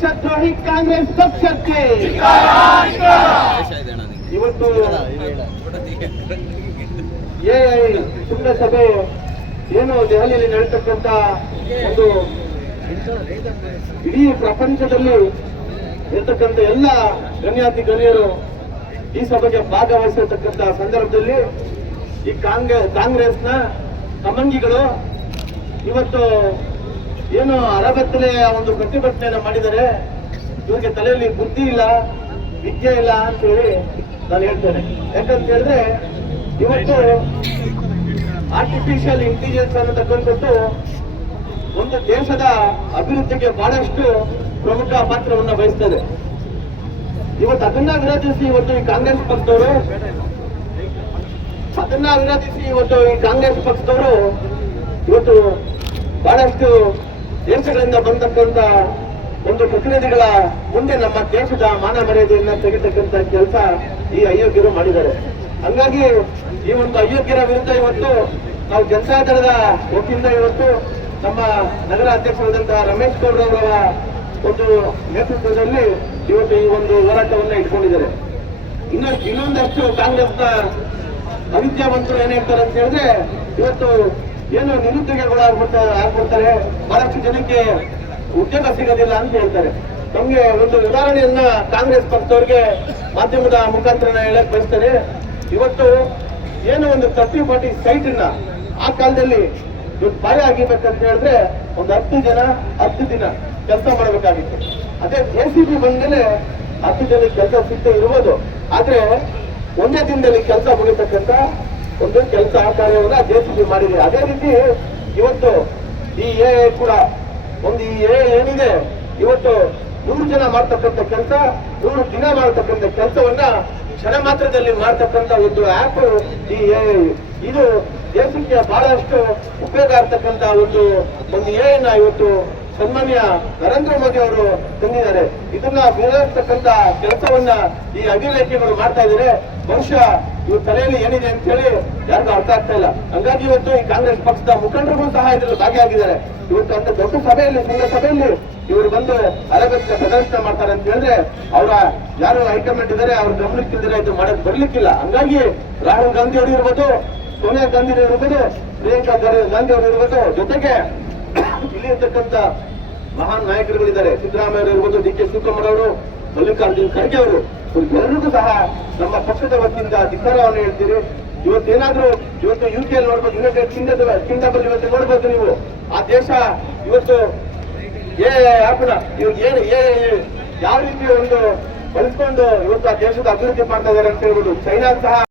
ದೇಶದ್ರೋಹಿ ಕಾಂಗ್ರೆಸ್ ಪಕ್ಷಕ್ಕೆ ಇವತ್ತು ಶೃಂಗಸಭೆ ಏನು ದೆಹಲಿಯಲ್ಲಿ ನಡೆತಕ್ಕಂತ ಒಂದು ಇಡೀ ಪ್ರಪಂಚದಲ್ಲಿ ಇರ್ತಕ್ಕಂಥ ಎಲ್ಲ ಗಣ್ಯಾತಿ ಗಣ್ಯರು ಈ ಸಭೆಗೆ ಭಾಗವಹಿಸಿರ್ತಕ್ಕಂಥ ಸಂದರ್ಭದಲ್ಲಿ ಈ ಕಾಂಗ್ರೆಸ್ನ ಕಮಂಗಿಗಳು ಇವತ್ತು ಏನು ಅರಬತ್ತಲೆಯ ಒಂದು ಪ್ರತಿಭಟನೆಯನ್ನು ಮಾಡಿದರೆ ಇವರಿಗೆ ತಲೆಯಲ್ಲಿ ಬುದ್ಧಿ ಇಲ್ಲ, ವಿದ್ಯೆ ಇಲ್ಲ ಅಂತ ಹೇಳಿ ನಾನು ಹೇಳ್ತೇನೆ. ಯಾಕಂತ ಹೇಳಿದ್ರೆ ಇವತ್ತು ಆರ್ಟಿಫಿಷಿಯಲ್ ಇಂಟೆಲಿಜೆನ್ಸ್ ಅನ್ನು ತಗೊಂಡ್ಬಿಟ್ಟು ಒಂದು ದೇಶದ ಅಭಿವೃದ್ಧಿಗೆ ಬಹಳಷ್ಟು ಪ್ರಮುಖ ಪಾತ್ರವನ್ನು ವಹಿಸ್ತದೆ. ಇವತ್ತು ಅದನ್ನ ವಿರೋಧಿಸಿ ಇವತ್ತು ಈ ಕಾಂಗ್ರೆಸ್ ಪಕ್ಷದವರು ಇವತ್ತು ಬಹಳಷ್ಟು ದೇಶಗಳಿಂದ ಬಂದಕ್ಕಂತ ಒಂದು ಪ್ರತಿನಿಧಿಗಳ ಮುಂದೆ ನಮ್ಮ ದೇಶದ ಮಾನ ಮರ್ಯಾದೆಯನ್ನ ತೆಗೆತಕ್ಕಂತ ಕೆಲಸ ಈ ಅಯೋಗ್ಯರು ಮಾಡಿದ್ದಾರೆ. ಹಂಗಾಗಿ ಈ ಒಂದು ಅಯೋಗ್ಯರ ವಿರುದ್ಧ ಇವತ್ತು ನಾವು ಜನತಾದಳದ ವತಿಯಿಂದ ಇವತ್ತು ನಮ್ಮ ನಗರ ಅಧ್ಯಕ್ಷರಾದಂತಹ ರಮೇಶ್ ಗೌಡ ಅವರ ಒಂದು ನೇತೃತ್ವದಲ್ಲಿ ಇವತ್ತು ಈ ಒಂದು ಹೋರಾಟವನ್ನ ಇಟ್ಕೊಂಡಿದ್ದಾರೆ. ಇನ್ನೊಂದಷ್ಟು ಕಾಂಗ್ರೆಸ್ನ ಅವಿದ್ಯಾವಂತರು ಏನ್ ಹೇಳ್ತಾರೆ ಅಂತ ಹೇಳಿದ್ರೆ ಇವತ್ತು ಏನು ನಿರುದ್ಯೋಗಿಗಳಾಗ್ಬಿಡ್ತಾರೆ, ಬಹಳಷ್ಟು ಜನಕ್ಕೆ ಉದ್ಯೋಗ ಸಿಗೋದಿಲ್ಲ ಅಂತ ಹೇಳ್ತಾರೆ. ನಮ್ಗೆ ಒಂದು ಉದಾಹರಣೆಯನ್ನ ಕಾಂಗ್ರೆಸ್ ಪಕ್ಷದವ್ರಿಗೆ ಮಾಧ್ಯಮದ ಮುಖಾಂತರ ಹೇಳಕ್ ಬಯಸ್ತಾರೆ. ಇವತ್ತು ಏನು ಒಂದು 30-40 ಸೈಟ್ ನ ಆ ಕಾಲದಲ್ಲಿ ಬಾಯ ಆಗಿರ್ಬೇಕಂತ ಹೇಳಿದ್ರೆ ಒಂದು 10 ದಿನ ಕೆಲಸ ಮಾಡಬೇಕಾಗಿತ್ತು. ಅದೇ JCB ಬಂದ್ಮೇಲೆ 10 ಜನಕ್ಕೆ ಕೆಲಸ ಸಿಗ್ತಾ ಇರ್ಬೋದು, ಆದ್ರೆ ಒಂದೇ ದಿನದಲ್ಲಿ ಕೆಲಸ ಮುಗಿತಕ್ಕಂತ ಒಂದು ಕೆಲಸ ಕಾರ್ಯವನ್ನ JCB ಮಾಡಿದೆ. ಅದೇ ರೀತಿ ಇವತ್ತು ಈ AI ಕೂಡ ಒಂದು ಈ AI ಏನಿದೆ ಇವತ್ತು 100 ಜನ ಮಾಡ್ತಕ್ಕಂಥ ಕೆಲಸ 100 ದಿನ ಮಾಡ್ತಕ್ಕಂಥ ಕೆಲಸವನ್ನ ಕ್ಷಣ ಮಾತ್ರದಲ್ಲಿ ಮಾಡ್ತಕ್ಕಂಥ ಒಂದು ಆಪ್ ಈ AI. ಇದು ದೇಶಕ್ಕೆ ಬಹಳಷ್ಟು ಉಪಯೋಗ ಆಗ್ತಕ್ಕಂಥ ಒಂದು AI ನ ಇವತ್ತು ಸನ್ಮಾನ್ಯ ನರೇಂದ್ರ ಮೋದಿ ಅವರು ತಂದಿದ್ದಾರೆ. ಇದನ್ನ ವಿರೋಧಿಸ್ತಕ್ಕಂಥ ಕೆಲಸವನ್ನ ಈ ಅಭಿವ್ಯಕ್ತಿಗಳು ಮಾಡ್ತಾ ಇದ್ದಾರೆ. ಬಹುಶಃ ಇವ್ರ ತಲೆಯಲ್ಲಿ ಏನಿದೆ ಅಂತ ಹೇಳಿ ಯಾರಿಗೂ ಅರ್ಥ ಆಗ್ತಾ ಇಲ್ಲ. ಹಂಗಾಗಿ ಇವತ್ತು ಈ ಕಾಂಗ್ರೆಸ್ ಪಕ್ಷದ ಮುಖಂಡರಿಗೂ ಸಹ ಇದರಲ್ಲಿ ಭಾಗಿಯಾಗಿದ್ದಾರೆ. ಇವತ್ತು ಅಂತ ದೊಡ್ಡ ಸಭೆಯಲ್ಲಿ ಶೃಂಗಸಭೆಯಲ್ಲಿ ಇವರು ಬಂದು ಅರಗತ್ಯ ಪ್ರದರ್ಶನ ಮಾಡ್ತಾರೆ ಅಂತ ಹೇಳಿದ್ರೆ ಅವರ ಯಾರು ಹೈಕಮಾಂಡ್ ಇದ್ದಾರೆ ಅವ್ರ ಗಮನಕ್ಕಿಲ್ದಿರ ಇದು ಮಾಡಕ್ ಬರ್ಲಿಕ್ಕಿಲ್ಲ. ಹಂಗಾಗಿ ರಾಹುಲ್ ಗಾಂಧಿ ಅವರು ಇರ್ಬೋದು, ಸೋನಿಯಾ ಗಾಂಧಿ ಇರ್ಬೋದು, ಪ್ರಿಯಾಂಕಾ ಗಾಂಧಿ ಅವರು ಇರ್ಬೋದು, ಜೊತೆಗೆ ಇಲ್ಲಿ ಇರ್ತಕ್ಕಂಥ ಮಹಾನ್ ನಾಯಕರುಗಳಿದ್ದಾರೆ. ಸಿದ್ದರಾಮಯ್ಯ ಅವರು ಇರ್ಬೋದು, DK ಶಿವಕುಮಾರ್ ಅವರು, ಮಲ್ಲಿಕಾರ್ಜುನ್ ಖರ್ಗೆ ಅವರು, ಎಲ್ಲರಿಗೂ ಸಹ ನಮ್ಮ ಪಕ್ಷದ ವತಿಯಿಂದ ಧಿಕ್ಕಾರವನ್ನು ಹೇಳ್ತೀರಿ. ಇವತ್ತು UK ನೋಡ್ಬೋದು, ಯುನೈಟೆಡ್ ಕಿಂಗ್ಡಮ್ ಅಲ್ಲಿ ಇವತ್ತು ನೋಡ್ಬೋದು ನೀವು. ಆ ದೇಶ ಇವತ್ತು ಯಾವ ರೀತಿ ಒಂದು ಬಳಸ್ಕೊಂಡು ಇವತ್ತು ಆ ದೇಶದ ಅಭಿವೃದ್ಧಿ ಮಾಡ್ತಾ ಇದ್ದಾರೆ ಅಂತ ಹೇಳ್ಬೋದು. ಚೈನಾ ಸಹ